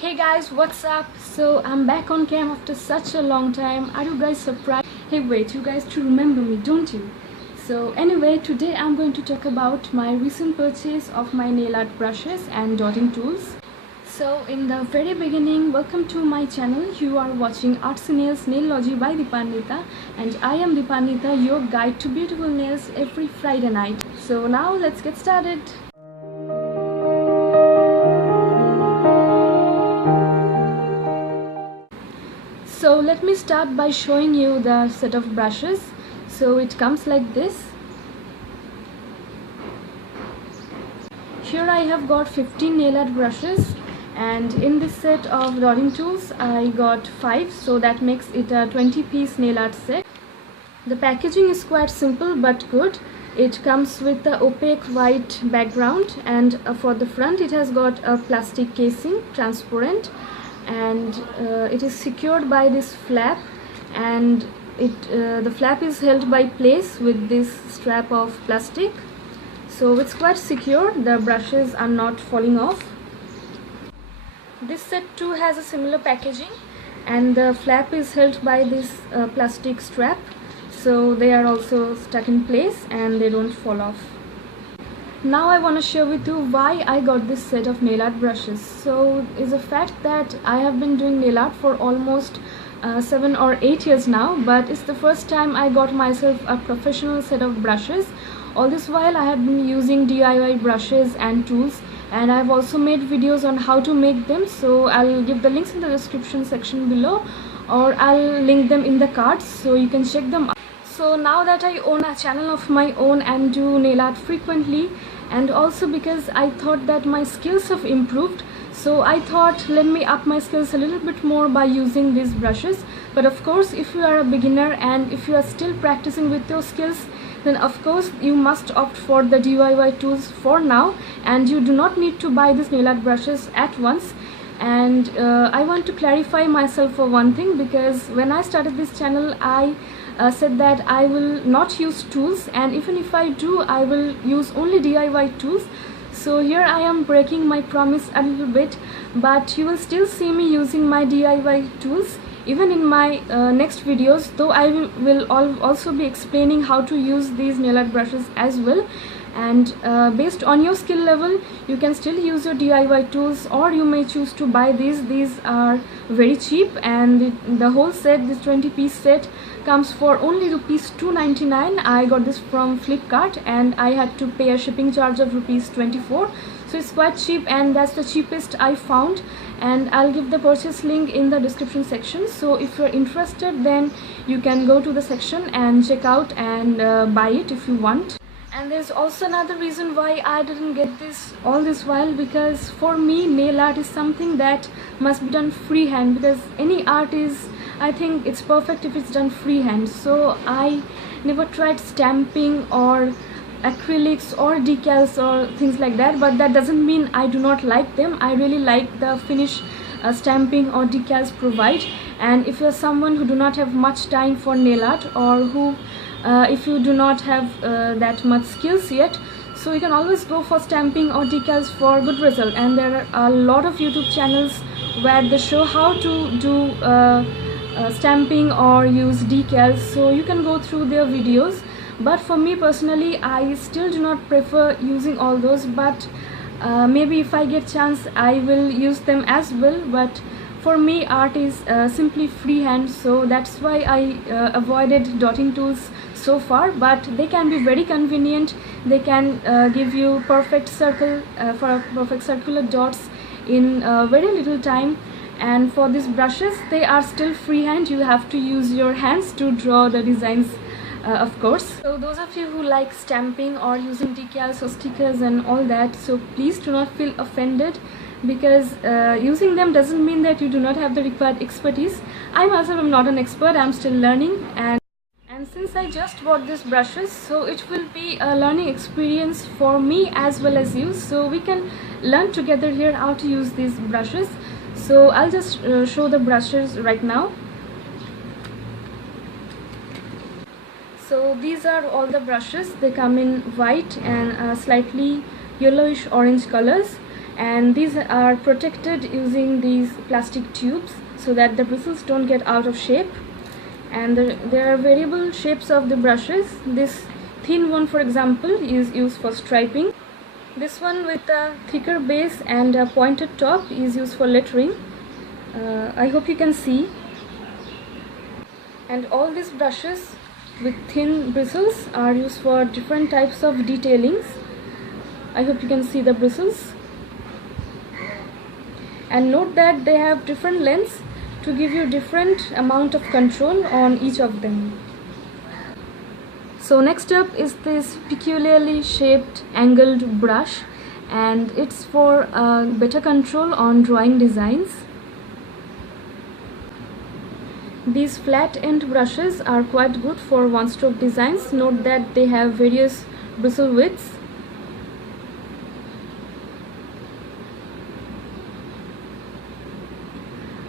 Hey guys, what's up? So I'm back on cam after such a long time. Are you guys surprised? Hey wait, you guys still remember me, don't you? So anyway, today I'm going to talk about my recent purchase of my nail art brushes and dotting tools. So in the very beginning, welcome to my channel. You are watching Arts and Nails Nailology by Deepanita, and I am Deepanita, your guide to beautiful nails every Friday night. So now let's get started. So let me start by showing you the set of brushes. So it comes like this. Here I have got 15 nail art brushes, and in this set of dotting tools I got 5, so that makes it a 20-piece nail art set. The packaging is quite simple but good. It comes with the opaque white background, and for the front it has got a plastic casing, transparent, and it is secured by this flap, and the flap is held by place with this strap of plastic, so it's quite secure. The brushes are not falling off. This set too has a similar packaging, and the flap is held by this plastic strap, so they are also stuck in place and they don't fall off. Now I want to share with you why I got this set of nail art brushes. So is the fact that I have been doing nail art for almost 7 or 8 years now, but it's the first time I got myself a professional set of brushes. All this while I had been using DIY brushes and tools, and I've also made videos on how to make them, so I'll give the links in the description section below, or I'll link them in the cards so you can check them out. So now that I own a channel of my own and do nail art frequently, and also because I thought that my skills have improved, so I thought let me up my skills a little bit more by using these brushes. But of course, if you are a beginner and if you are still practicing with your skills, then of course you must opt for the DIY tools for now, and you do not need to buy these nail art brushes at once. And I want to clarify myself for one thing, because when I started this channel I said that I will not use tools, and even if I do, I will use only DIY tools. So here I am breaking my promise a little bit, but you will still see me using my DIY tools even in my next videos, though I will also be explaining how to use these nail art brushes as well. And based on your skill level, you can still use your DIY tools, or you may choose to buy these. These are very cheap, and the whole set, this 20-piece set, comes for only rupees 299. I got this from Flipkart, and I had to pay a shipping charge of rupees 24, so it's quite cheap, and that's the cheapest I found. And I'll give the purchase link in the description section, so if you're interested, then you can go to the section and check out and buy it if you want. And there's also another reason why I didn't get this all this while, because for me nail art is something that must be done freehand, because any art is, I think it's perfect if it's done freehand. So I never tried stamping or acrylics or decals or things like that, but that doesn't mean I do not like them. I really like the finish stamping or decals provide. And if you're someone who do not have much time for nail art, or who if you do not have that much skills yet, so you can always go for stamping or decals for good result. And there are a lot of YouTube channels where they show how to do stamping or use decals, so you can go through their videos. But for me personally, I still do not prefer using all those, but maybe if I get chance I will use them as well. But for me art is simply freehand, so that's why I avoided dotting tools so far. But they can be very convenient. They can give you perfect circle for perfect circular dots in very little time. And for these brushes, they are still freehand. You have to use your hands to draw the designs, of course. So those of you who like stamping or using decals or stickers and all that, so please do not feel offended, because using them doesn't mean that you do not have the required expertise. I myself am not an expert, I'm still learning, and since I just bought these brushes, so it will be a learning experience for me as well as you, so we can learn together here how to use these brushes. So I'll just show the brushes right now. So these are all the brushes. They come in white and slightly yellowish orange colors, and these are protected using these plastic tubes so that the bristles don't get out of shape. And there are variable shapes of the brushes. This thin one, for example, is used for striping. This one with a thicker base and a pointed top is used for lettering. I hope you can see. And all these brushes with thin bristles are used for different types of detailings. I hope you can see the bristles. And note that they have different lengths to give you different amount of control on each of them. So next up is this peculiarly shaped angled brush, and it's for better control on drawing designs. These flat end brushes are quite good for one stroke designs. Note that they have various bristle widths.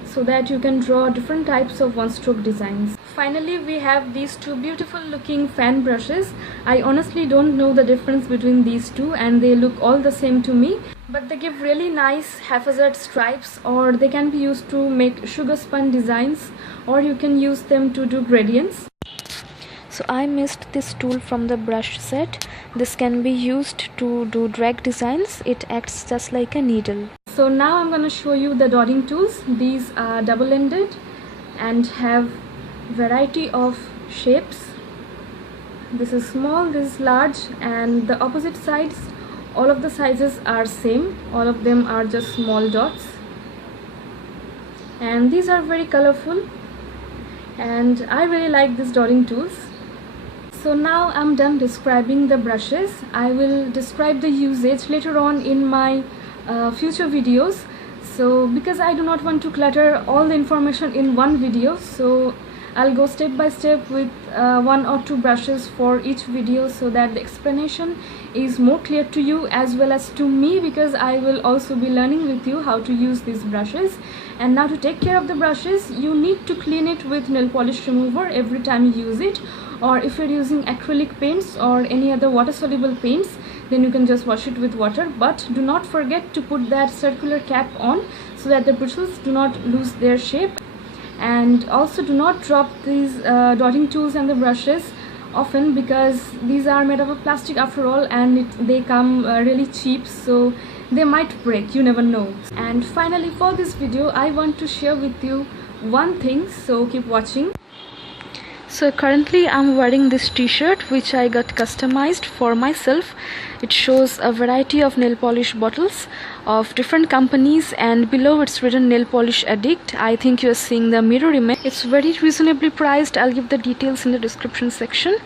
So that you can draw different types of one stroke designs. Finally, we have these two beautiful looking fan brushes. I honestly don't know the difference between these two, and they look all the same to me, but they give really nice haphazard stripes, or they can be used to make sugar spun designs, or you can use them to do gradients. So I missed this tool from the brush set. This can be used to do drag designs. It acts just like a needle. So now I'm going to show you the dotting tools. These are double-ended and have variety of shapes. This is small, this is large, and the opposite sides, all of the sizes are same. All of them are just small dots. And these are very colorful, and I really like these dotting tools. So now I'm done describing the brushes. I will describe the usage later on in my future videos. So because I do not want to clutter all the information in one video, so I'll go step by step with one or two brushes for each video, so that the explanation is more clear to you as well as to me, because I will also be learning with you how to use these brushes. And now to take care of the brushes, you need to clean it with nail polish remover every time you use it, or if you're using acrylic paints or any other water soluble paints, then you can just wash it with water. But do not forget to put that circular cap on so that the bristles do not lose their shape. And also do not drop these dotting tools and the brushes often, because these are made of a plastic after all, and they come really cheap, so they might break, you never know. And finally, for this video I want to share with you one thing, so keep watching. So currently I'm wearing this t-shirt which I got customized for myself. It shows a variety of nail polish bottles of different companies, and below it's written nail polish addict. I think you're seeing the mirror image. It's very reasonably priced. I'll give the details in the description section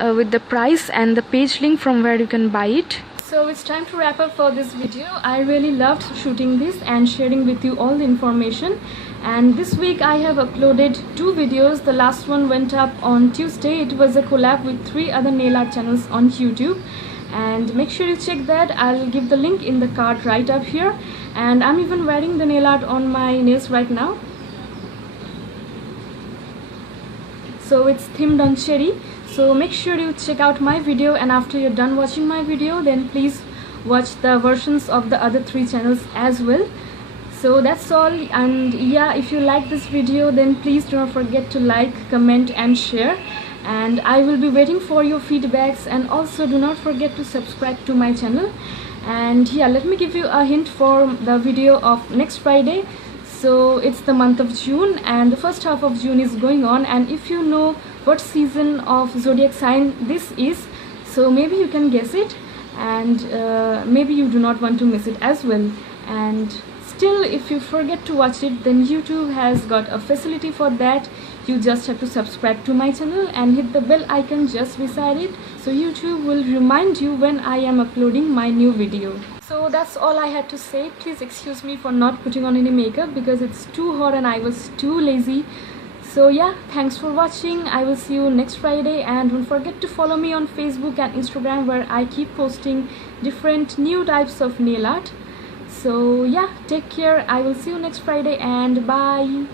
with the price and the page link from where you can buy it. So it's time to wrap up for this video. I really loved shooting this and sharing with you all the information. And this week I have uploaded 2 videos. The last one went up on Tuesday. It was a collab with 3 other nail art channels on YouTube, and make sure you check that. I'll give the link in the card right up here. And I'm even wearing the nail art on my nails right now. So it's themed on cherry. So make sure you check out my video, and after you're done watching my video, then please watch the versions of the other 3 channels as well. So that's all. And yeah, if you like this video, then please do not forget to like, comment and share, and I will be waiting for your feedbacks. And also do not forget to subscribe to my channel. And yeah, let me give you a hint for the video of next Friday. So it's the month of June, and the first half of June is going on, and if you know what season of zodiac sign this is, so maybe you can guess it, and maybe you do not want to miss it as well. And still, if you forget to watch it, then YouTube has got a facility for that. You just have to subscribe to my channel and hit the bell icon just beside it, so YouTube will remind you when I am uploading my new video. So that's all I had to say. Please excuse me for not putting on any makeup because it's too hot and I was too lazy. So yeah, thanks for watching. I will see you next Friday, and don't forget to follow me on Facebook and Instagram, where I keep posting different new types of nail art. So yeah, take care. I will see you next Friday, and bye.